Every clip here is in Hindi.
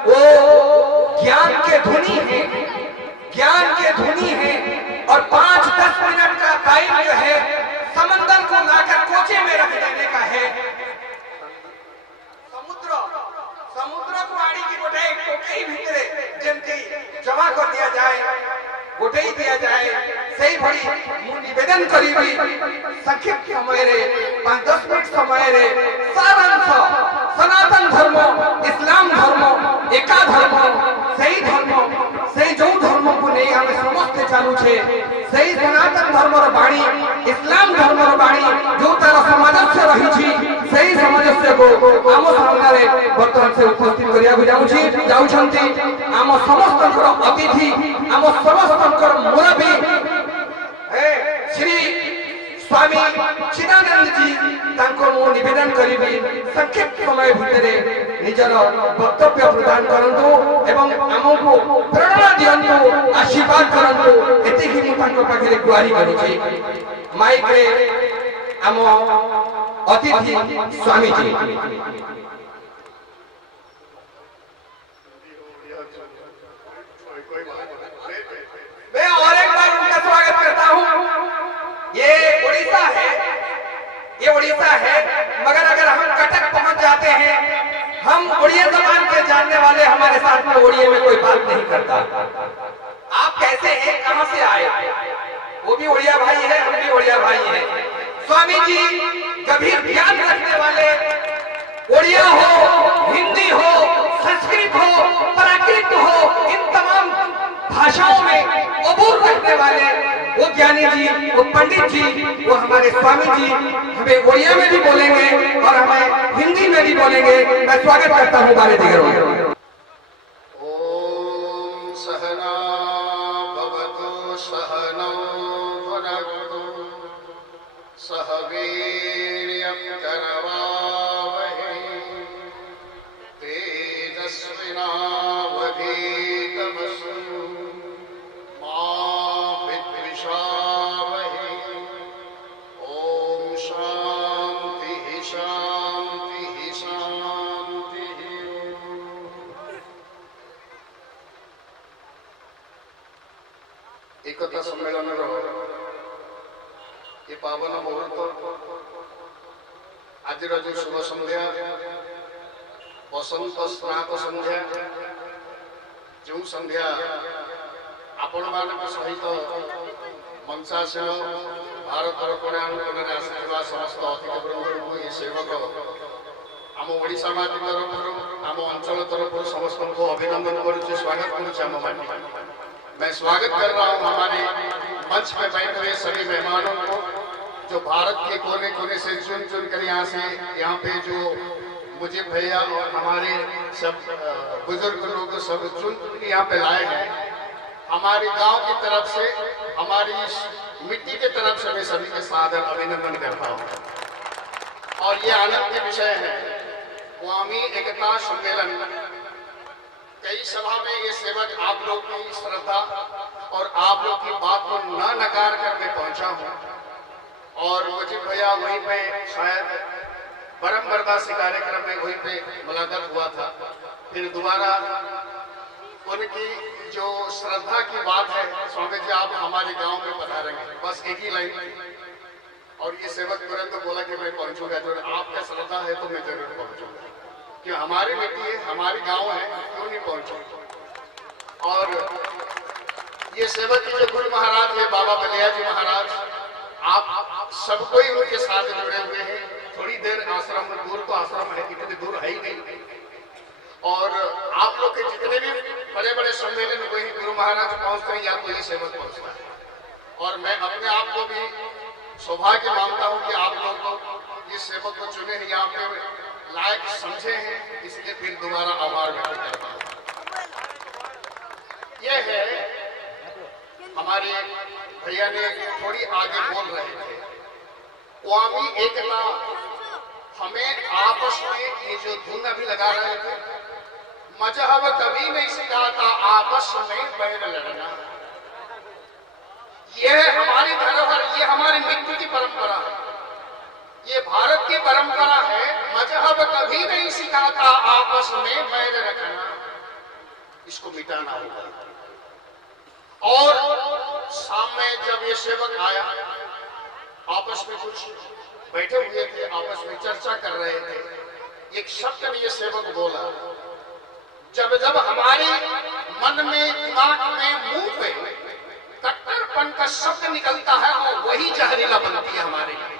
वो ज्ञान के धुनी है, ज्ञान के धुनी है। और 5-10 मिनट का टाइम जो है समंदर को लाकर कोचे में रख देने का है। समुद्र को आड़ी की गोटे टोकई भीतरे जेमती जमा कर दिया जाए, गोटे दिया जाए, सही भरी मु निवेदन करीबी संक्षिप्त समय रे 5-10 मिनट समय रे सारांश सनातन धर्म, इस्लाम धर्म, एका धर्म, सही धर्म, सही जो धर्म को नहीं हमें समझते चालू छे, सही सनातन धर्म रो बाणी, इस्लाम धर्म रो बाणी जो तार सामंजस्य रही छी, सही सामंजस्य को आम सामने रे वर्तमान से उपस्थित करिया को जाउछंती आम समस्त अतिथि, आम समस्त मुरबी श्री स्वामी चिदानंद जी तांको मु निवेदन करिबी संक्षिप्त समय भितरे निजर वक्तव्य प्रदान करंतु एवं आमको प्रेरणा दियंतु, आशीर्वाद करंतु, एतिकी मु तांको पाखरे गुहारी करिछि। माइक रे आम अतिथि स्वामी जी। मैं और एक बार उनका स्वागत करता हूं। ये उड़ीसा है, ये उड़ीसा है, मगर अगर हम कटक पहुंच जाते हैं, हम उड़िया जबान के जानने वाले हमारे साथ में उड़िया में कोई बात नहीं करता। आप कैसे हैं, कहां से आए? वो भी उड़िया भाई है, हम भी उड़िया भाई हैं। स्वामी जी गंभीर ज्ञान रखने वाले, उड़िया हो, हिंदी हो, संस्कृत हो, प्राकृत हो, इन तमाम भाषाओं में अबूर रखने वाले वो ज्ञानी जी, वो पंडित जी, वो हमारे स्वामी जी हमें उड़िया में भी बोलेंगे और हमें हिंदी में भी बोलेंगे। मैं स्वागत करता हूँ बारे दिगरों। ओम सहना भवतु सहनौ भुनक्तु सह वीर्यं करवावहै तेजस्विनावधीतमस्तु मा विद्विषावहै। ओम शांति शांति शांति। एकता सम्मेलन ये पावन मुहूर्त आज जो शुभ संध्या बसंत स्नात संध्या जो संध्या आपण मान सहित मंचासन भारत कोणानुकोण आसुवा समस्त अतिथिवृंद को ये सेवक आम ओडिशा माटी तरफ आम अंचल तरफ समस्त को अभिनंदन करुचे, स्वागत करुचे आम माटी। मैं स्वागत कर रहा हूं हमारे मंच में बैठे हुए सभी मेहमानों को जो भारत के कोने कोने से चुन चुन कर यहाँ पे जो मुझे भैया और हमारे सब बुजुर्ग लोग सब चुन के यहाँ पे लाए हैं। हमारे गांव की तरफ से, हमारी मिट्टी की तरफ से मैं सभी के सादर अभिनंदन करता हूँ। और ये आनंद के विषय है स्वामी एकता सम्मेलन। कई सभा में ये सेवक आप लोग की श्रद्धा और आप लोग की बात को न नकार कर मैं पहुंचा हूं। और मुझे भैया वहीं पे शायद परम बरदासी कार्यक्रम में वहीं पे मुलाकात हुआ था। फिर दोबारा उनकी जो श्रद्धा की बात है, स्वामी जी आप हमारे गांव में पधारेंगे, बस एक ही लाइन थी। और ये सेवक तुरंत बोला कि मैं पहुंचूंगा, जो आपका श्रद्धा है तो मैं जरूर पहुंचूंगा, कि हमारी बेटी है, हमारे गांव है, क्यों नहीं पहुंचो। और ये सेवक जो गुरु महाराज है बाबा बलिया जी महाराज, आप सब कोई उनके साथ जुड़े हुए हैं। थोड़ी देर आश्रम दूर तो आश्रम है, इतनी दूर है ही नहीं। और आप लोग के जितने भी बड़े बड़े सम्मेलन हुए हैं, गुरु महाराज पहुंचते हैं या कोई सेवक पहुंचता है। और मैं अपने आप को भी सौभाग्य मानता हूं कि आप लोग को ये सेवक को चुने हैं, यहाँ पे लायक समझे हैं, इसलिए फिर दोबारा आभार व्यक्त करता हूँ। यह है हमारे भैया ने थोड़ी आगे बोल रहे थे, स्वामी एकता। हमें आपस में ये जो धुन अभी लगा रहे थे, मजहब कभी नहीं सिखाता आपस में बैर लड़ना। यह हमारी धरोहर, ये हमारी मिट्टी की परंपरा है, ये भारत की परंपरा है। मजहब कभी नहीं सिखाता आपस में बैर रखना। इसको मिटाना होगा। और शाम में जब ये सेवक आया, आपस में कुछ बैठे हुए थे, आपस में चर्चा कर रहे थे, एक शब्द में ये सेवक बोला, जब जब हमारे मन में, दिमाग में, मुंह पे कट्टरपन का शब्द निकलता है और वही जहरीला बनती है हमारे लिए।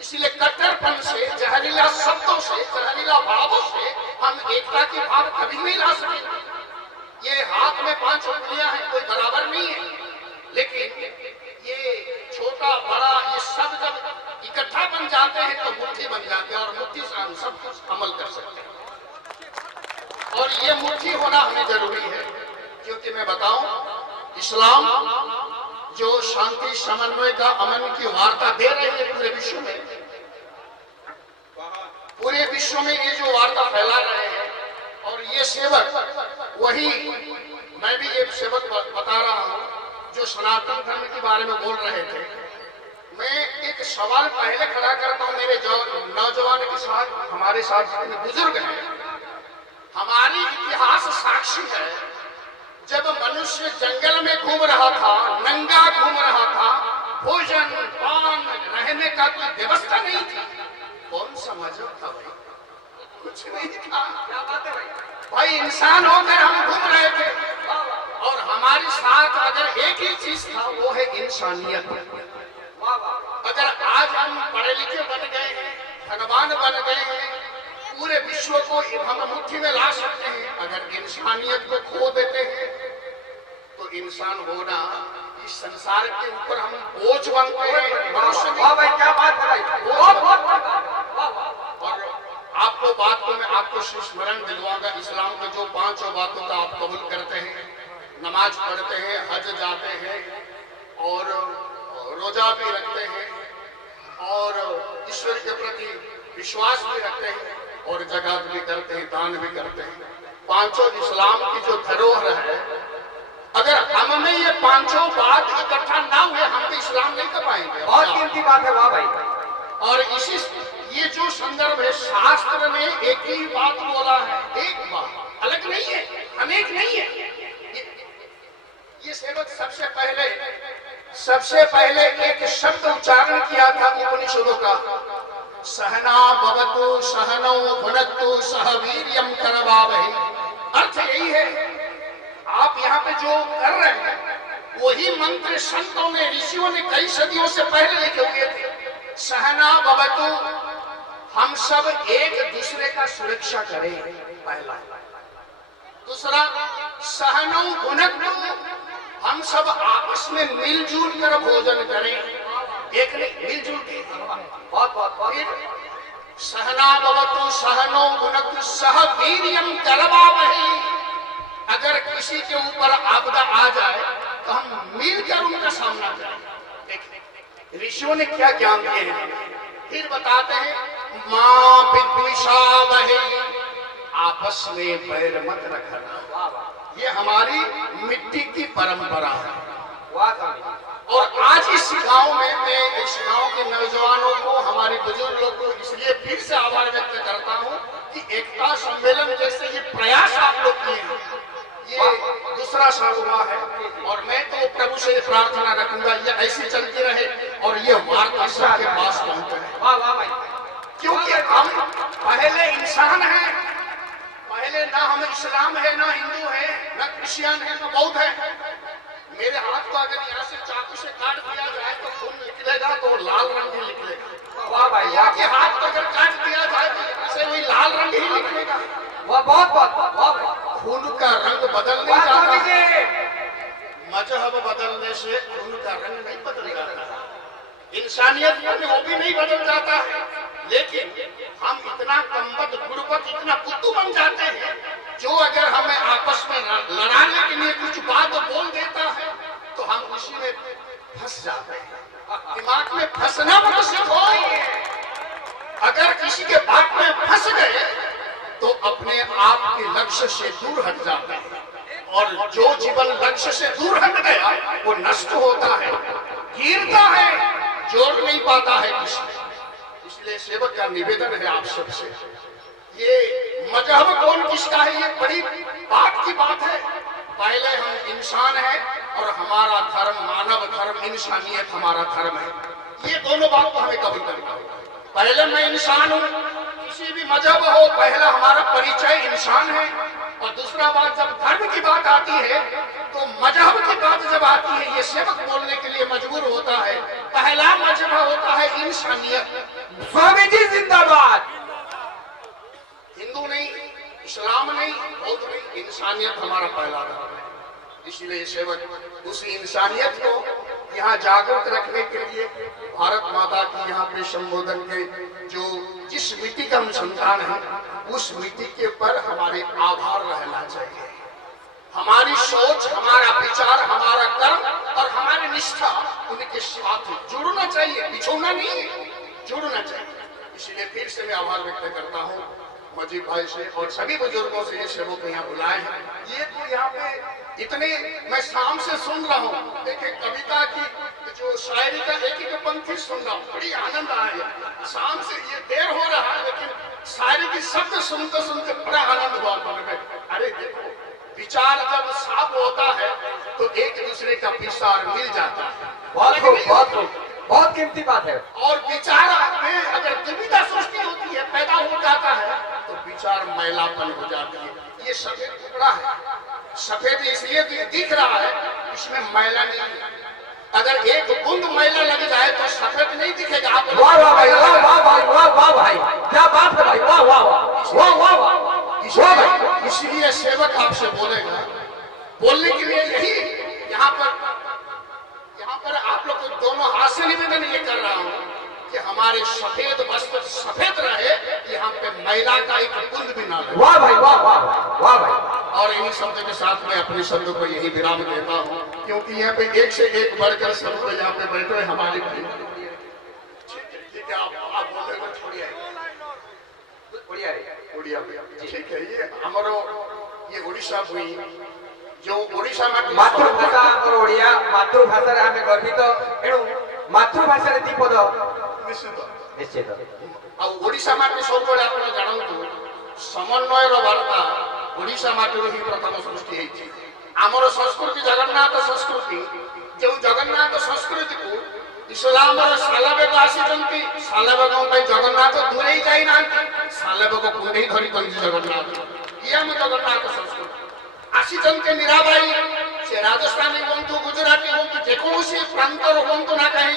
इसलिए कट्टरपन से, जहरीला शब्दों से, जहरीला भावों से हम एकता की भाव कभी नहीं ला सकेंगे। ये हाथ में 5 उंगलियां हैं, कोई बराबर नहीं है, लेकिन ये छोटा बड़ा ये सब जब इकट्ठा बन जाते हैं तो मुट्ठी बन जाते हैं, और मुट्ठी से हम सब कुछ अमल कर सकते हैं। और ये मुट्ठी होना हमें जरूरी है, क्योंकि मैं बताऊं, इस्लाम जो शांति, समन्वय का, अमन की वार्ता दे रहे हैं पूरे विश्व में, पूरे विश्व में ये जो वार्ता फैला रहे हैं, और ये सेवक वही, मैं भी ये सेवक बता रहा हूं जो सनातन धर्म के बारे में बोल रहे थे। मैं एक सवाल पहले खड़ा करता हूं मेरे नौजवान के साथ, हमारे साथ जितने बुजुर्ग हैं, हमारी इतिहास साक्षी है, जब मनुष्य जंगल में घूम रहा था, नंगा घूम रहा था, भोजन पान रहने का कोई व्यवस्था नहीं थी, कौन सा मजहब था भाई? कुछ नहीं था। क्या बात है भाई? इंसान होकर हम घूम रहे थे, और हमारे साथ अगर एक ही चीज था, वो है इंसानियत। अगर आज हम पढ़े लिखे बन गए हैं, धनवान बन गए हैं, पूरे विश्व को हम मुट्ठी में ला सकते हैं, अगर इंसानियत को खो देते हैं तो इंसान होना, इस संसार के ऊपर हम बोझ बनते हैं। मनुष्य भाई क्या बात है भाई, और आपको बात को मैं आपको स्मरण दिलवाऊंगा, इस्लाम के जो 5 बातों का आप कबूल करते हैं, नमाज पढ़ते हैं, हज जाते हैं, और रोजा भी रखते हैं, और ईश्वर के प्रति विश्वास भी रखते हैं, और जकात भी करते हैं, दान भी करते हैं। 5 इस्लाम की जो धरोहर है, अगर हम में ये 5 बात इकट्ठा ना हुए, हम भी इस्लाम नहीं कर पाएंगे। बहुत कीमती बात है वाह भाई। और इसी ये जो संदर्भ है, शास्त्र ने एक ही बात बोला है, एक बात, अलग नहीं है, अनेक नहीं है। ये सेवक सबसे पहले एक शब्द उच्चारण किया था उपनिषदों का, सहना भवतु सहनौ भुनक्तु सह वीर्यं करवावहै। अर्थ यही है, आप यहाँ पे जो कर रहे हैं वही मंत्र संतों ने, ऋषियों ने कई सदियों से पहले लिखे हुए थे। सहना भवतु, हम सब एक दूसरे का सुरक्षा करें, पहला। दूसरा, सहनौ भुनक्तु, हम सब आपस में मिलजुल कर भोजन करें, एक नहीं, मिलजुल के। बहुत सहना भवतु सहनौ भुनक्तु सह वीर्यं करवावहै। अगर किसी के ऊपर आपदा आ जाए तो हम मिलकर उनका सामना करें। ऋषियों ने क्या ज्ञान दिए हैं, फिर बताते हैं, मां विद्विषावहै, आपस में बैर मत रखना। ये हमारी मिट्टी की परंपरा है। और आज इस गांव में मैं इस गांव के नौजवानों को, हमारे बुजुर्ग लोग को इसलिए फिर से आभार व्यक्त करता हूं कि एकता सम्मेलन जैसे ये प्रयास आप लोग किए हैं, ये दूसरा साल हुआ है, और मैं तो प्रभु से प्रार्थना रखूंगा ये ऐसी चलती रहे और ये वार्ता सबके पास पहुंचे। क्योंकि हम पहले इंसान हैं, पहले ना हम इस्लाम है, ना हिंदू है, ना क्रिश्चियन है, ना बौद्ध है। मेरे हाथ को अगर यहाँ से चाकू से काट दिया जाए तो खून निकलेगा, तो लाल रंग ही निकलेगा। वाह भाई, यहाँ के हाथ को अगर काट दिया जाए तो यहाँ से वही लाल रंग ही निकलेगा। वाह, बहुत खून का रंग बदल नहीं जाता, मजहब बदलने से खून का रंग नहीं बदल जाता, इंसानियत में वो भी नहीं बदल जाता है। लेकिन हम इतना कमबख्त, गुर्बत, इतना बुद्धू बन जाते हैं, जो अगर हमें आपस में लड़ाने के लिए कुछ बात बोल देता है तो हम उसी में फंस जाते हैं। दिमाग में फंसना मनुष्य हो, अगर किसी के बात में फंस गए तो अपने आप के लक्ष्य से दूर हट जाते हैं, और जो जीवन लक्ष्य से दूर हट गया वो नष्ट होता है, गिरता है, जोड़ नहीं पाता है किसी। इसलिए सेवक का निवेदन है आप सबसे, ये मजहब कौन किसका है, ये बड़ी बात की बात है। पहले हम इंसान हैं और हमारा धर्म मानव धर्म, इंसानियत हमारा धर्म है। ये दोनों बात को हमें कभी करना होगा। पहले मैं इंसान हूँ, किसी भी मजहब हो, पहला हमारा परिचय इंसान है। और दूसरा बात, जब धर्म की बात आती है तो मजहब की बात जब आती है, ये सेवक बोलने के लिए मजबूर होता है। पहला मजहब होता है इंसानियत। स्वामी जी जिंदाबाद। हिंदू नहीं, इस्लाम नहीं, बौद्ध नहीं, इंसानियत हमारा पहला धर्म है। इसलिए सेवक उसी इंसानियत को यहाँ जागरूक रखने के लिए भारत माता की यहाँ पे संबोधन के जो जिस मिट्टी का हम संतान है, उस मिट्टी के ऊपर हमारे आभार रहना चाहिए। हमारी सोच, हमारा विचार, हमारा कर्म और हमारी निष्ठा उनके साथ जुड़ना चाहिए, बिछोड़ना नहीं, जुड़ना चाहिए। इसलिए फिर से मैं आभार व्यक्त करता हूँ मजीद भाई से और सभी बुजुर्गों से, ये सेवक को यहाँ बुलाए हैं। ये तो यहाँ पे इतने मैं शाम से सुन रहा हूँ, देखिए कविता की जो शायरी का एक एक पंक्ति सुन रहा हूँ, बड़ी आनंद आया। शाम से ये देर हो रहा है, लेकिन शायरी की शब्द सुनते सुनते बड़ा आनंद हुआ मन में। अरे देखो, विचार जब साफ होता है तो एक दूसरे का विचार मिल जाता है। बहुत कीमती बात है। और विचार में अगर दुविधा सृष्टि होती है, पैदा हो जाता है, तो विचार मैलापन हो जाती है। ये सफेद टुकड़ा है, सफेद इसलिए दिख रहा है, इसमें मैला नहीं है। अगर एक बूंद मैला लग जाए तो सफेद नहीं दिखेगा। वाह वाह भाई, वाह वाह भाई, वाह वाह भाई, क्या बात है भाई, वाह वाह वाह वाह वाह। इसलिए सेवक आपसे बोलेगा, बोलने के लिए यही यहाँ पर आप लोग को दोनों हाथ से निवेदन ये कर रहा हूँ कि हमारे सफेद वस्त्र सफेद रहे, यहाँ पे मैला का एक बूंद भी ना लगे। वाह भाई, वाह वाह वाह भाई। और इन्हीं शब्द के साथ मैं अपने शब्दों को यही विराम देता हूँ, क्योंकि यहाँ पे एक से एक बढ़कर शब्द यहाँ पे बैठे हुए हमारे भाई। ठीक है, आप बोले को छोड़िए, ठीक है। ये हमारो ये ओडिशा हुई जो ओडिशा मातृभाषा और ओडिया मातृभाषा रे हमें गर्वित, एणु मातृभाषा रे दीपद निश्चित आ ओडिशा माटी सबले आपण जानंतु समन्वयर वार्ता ओडिशा माटी ही प्रथम सृष्टि हेछि। आमर संस्कृति जगन्नाथ संस्कृति, जो जगन्नाथ संस्कृति को इस्लाम सालाबेग आसीचंती, सालाबेग जगन्नाथ दूरे जाई नांती, सालाबेग कुंडे धरी जगन्नाथ। ये हम जगन्नाथ संस्कृति आसीचंती मीराबाई से राजस्थानी बंधु, गुजराती बंधु, जेकोसी प्रांतर बंधु ना कहीं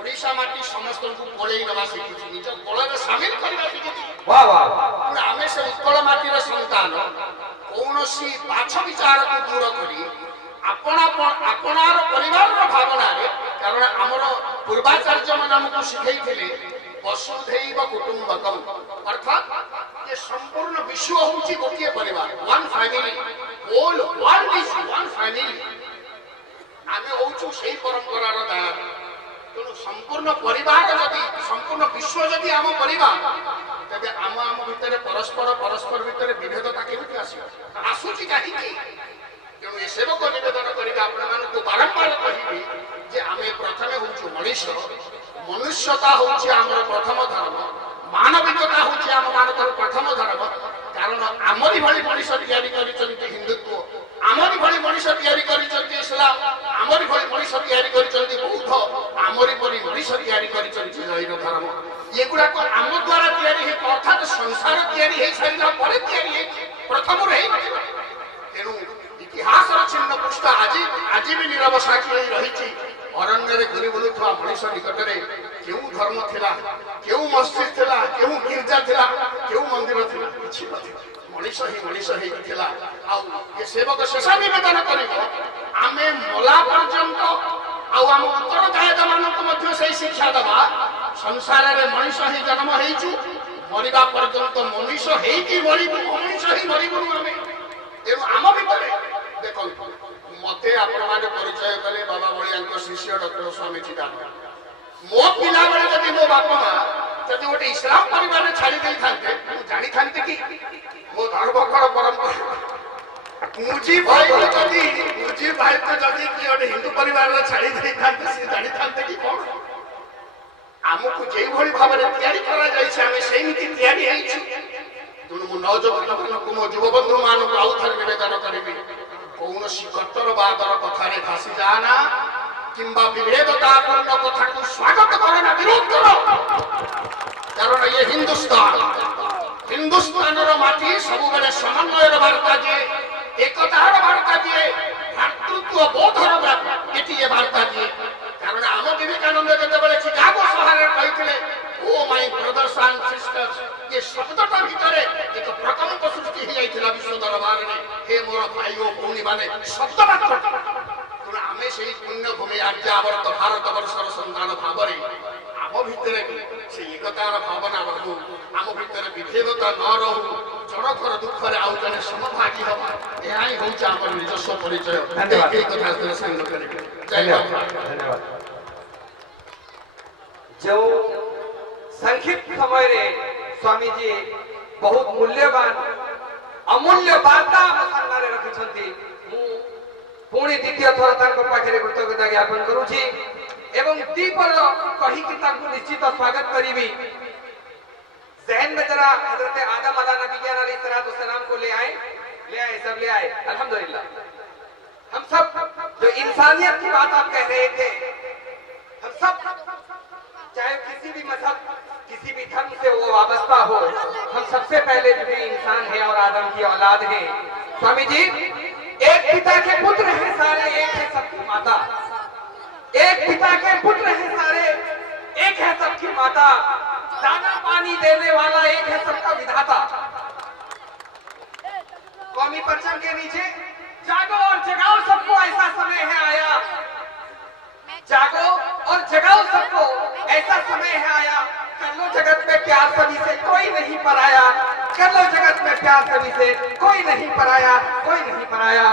ओडिशा माटी समस्त को कोलेई नवा शिखिछि, निज कोलरे शामिल करबा शिखिछि। वाह वाह। आमे से उत्कल माटीर संतान कौनसी बाछ विचार को दूर करी आपणार परिवार भावना रे, कारण हमर पूर्वाचार्य मन हमको शिखैथिले वसुधैव कुटुंबकम, अर्थात ये संपूर्ण विश्व होची गोटिए परिवार, one family, whole world is one family. आमे होचु सेही परंपरार दार, तेणु संपूर्ण परिवार जदि संपूर्ण विश्व जदि आम परिवार, तेबे आम भितर परस्पर भितर विभेदता केमिति आसीबो, आसुची काहीकि। तेणु ये सेवक निवेदन करिबे आपनमानकु बारंबार कहिबी जे आमे प्रथमे होचु मनुष्य, मनुष्यता होची आमर प्रथम धर्म, मानविकता होची आम मानकर प्रथम धर्म। कारण आमरी भली मनुष्य तैयारी करिसंती हिंदुत्व, आमरी भली मनुष्य तैयारी करिसंती इस्लाम, आमरी भली मनुष्य तैयारी करिसंती बौद्ध, आमरी भली मनुष्य तैयारी करिसंती जैन धर्म। ये गुडा को आम द्वारा तैयारी हे, अर्थात संसार तैयारी हे सारिला परे तैयारी हे, प्रथम रही। तेणु इतिहास चिन्ह पृष्ठ आज भी नीरव साक्षी रही। अरण्य घूरी बुलुवा मनुष्य निकट में क्यों धर्म थिला, क्यों मस्जिद थिला, क्यों गिरजा थिला, क्यों मंदिर थिला, किछि मनुष्य ही थिला। आ ये सेवक शेष निवेदन करिबो, आमे मला पर्यंत आम उत्तरदायित मानक मध्य से शिक्षा दबा, संसार रे मनुष्य ही जन्म हेइछु, मरिबा पर्यंत मनुष्य हेइकी मरिबु, मनुष्य ही मरिबु आमे। तेणु आम भितर देखो मते आपण माने परिचय कले बाबा बलिया शिष्य डॉक्टर स्वामी चिदानंद। मो पिला बेले जदि मो बापा मां जदि गोटे इस्लाम परिवार में छाड़ी दे थांते, जानी थांते कि मो धर्मकड़ परंपरा मुजी भाई तो जदि कि गोटे हिंदू परिवार में छाड़ी दे थांते, से जानी थांते कि कोन आमको जेई भली भाव रे तैयारी करा जाय छै, हमें सेमिति तैयारी हेइ छै। तेणु मो नौजवान मो युव बंधु मान आउ थर निवेदन करिबी, ଭାସି ଯାଆନା କିମ୍ବା ବିଭେଦତାପୂର୍ଣ୍ଣ କଥାକୁ ସ୍ୱାଗତ କରନା, ବିରୋଧ କର। କାରଣ ଇଏ ହିନ୍ଦୁସ୍ତାନର ମାଟି ସବୁବେଳେ ସମନ୍ୱୟର ବାର୍ତ୍ତା ଦିଏ, ଏକତାର ବାର୍ତ୍ତା ଦିଏ, ଭାତୃତ୍ୱ ବୋଧର ଗୋଟିଏ ବାର୍ତ୍ତା ଦିଏ। କାରଣ ଆମ ବିବେକାନନ୍ଦ ଯେତେବେଳେ ଚିକାଗୋ ସହରରେ କହିଥିଲେ ଓ ମାଇ ବ୍ରଦର୍ସ ଆଣ୍ଡ ସିଷ୍ଟର୍ସ, ଏ ଶବ୍ଦଟା ଭିତରେ ଏକ ପ୍ରକମ୍ପ ସୃଷ୍ଟି ହେଇଯାଇଥିଲା ବିଶ୍ୱ ଦରବାରରେ। ହେ ମୋର ଭାଇ ଓ ଭଉଣୀମାନେ, ଶବ୍ଦ ମାତ୍ର। ତେଣୁ ଆମେ ସେଇ ପୁଣ୍ୟଭୂମି ଆର୍ଯ୍ୟାବର୍ତ ଭାରତବର୍ଷର ସନ୍ତାନ ଭାବରେ ଆମ ଭିତରେ ସେ ଏକତାର ଭାବନା ରହୁ, ଆମ ଭିତରେ ବିଭେଦତା ନ ରହୁ, ଜଣକର ଦୁଃଖରେ ଆଉ ଜଣେ ସମଭାଗୀ ହବା, ଏହା ହିଁ ହେଉଛି ଆମର ନିଜସ୍ୱ ପରିଚୟ। ଏଇ କଥା ସାଙ୍ଗ କରିବେ। ଧନ୍ୟବାଦ। जो संक्षिप्त समय रे स्वामी जी बहुत मूल्यवान अमूल्य वार्ता हम सामने रखिछंती। मु पुणी द्वितीय थर तांको पाखरे कृतज्ञता ज्ञापन करूछी एवं दीपल कही कि तांको निश्चित स्वागत करीबी। जहन में जरा हजरत आदम अला नबी अलैहिस्सलाम को ले आए सब ले आए। अल्हम्दुलिल्लाह हम सब जो इंसानियत की बात आप कह रहे थे, हम सब चाहे किसी भी मजहब किसी भी धर्म से वो वाबस्ता हो, हम सबसे पहले भी इंसान है और आदम की औलाद है। स्वामी जी, एक पिता के पुत्र हैं सारे, एक है सबकी माता। एक पिता के पुत्र हैं सारे, एक है सबकी माता। दाना पानी देने वाला एक है सबका विधाता। कौमी परचम के नीचे जागो और जगाओ सबको, ऐसा समय है आया। जागो और जगाओ सबको, ऐसा समय है आया। कर लो जगत में प्यार सभी से, कोई नहीं पराया। कर लो जगत में प्यार सभी से, कोई नहीं पराया, कोई नहीं पराया।